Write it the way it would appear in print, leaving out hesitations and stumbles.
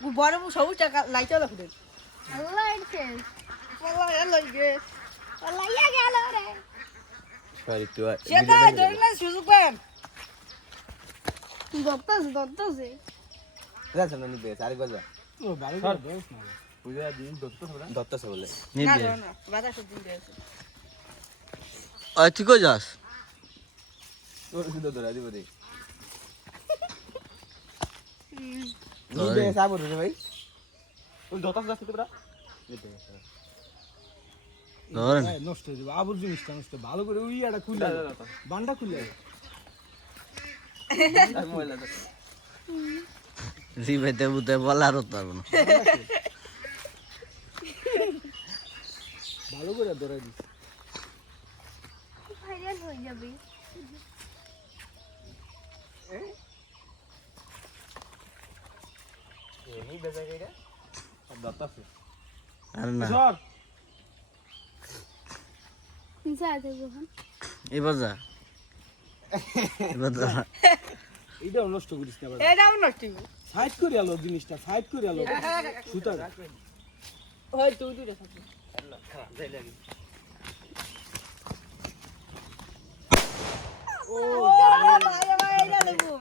বড় সবুজ টাকা লাইট হলো ফুটে আল্লাহ এসে বলা লাগে আল্লাহ ইয়া গেল রে সরি তো সেটা ধরে না সুযোগ পান দত্তছে রাজা না নিবে আরেকবার যা ও ভালো করে বেশ না পূজা দিন দত্তছে বলে না না বাজার সব দিন দিয়েছে ওই তুই কই যাস তোর সুন্দর ধরা দিব দে ধরে। নিবে সাবর রে ভাই ওই দত্তছে যাচ্ছে তো বড় ধরেন নষ্ট হয়ে যাবে আবর জিনিসটা নষ্ট ভালো করে ওই এটা খুলে বান্ডা খুলে মোবাইল আছে জিবেতে বুতে বলার পারবো না ভালো করে ধরাই দিস ভাইরাল হয়ে যাবে এনি বেজা গইরা দত্তছে আর না সর নিচে আছে যখন এবার যা এবার যা এইটাও নষ্ট করিস না বাড়া এটাও নষ্ট সাইড করে আলো জিনিসটা সাইড করে আলো সুতা হয় তুই দুটো থাকবে যাই লাগি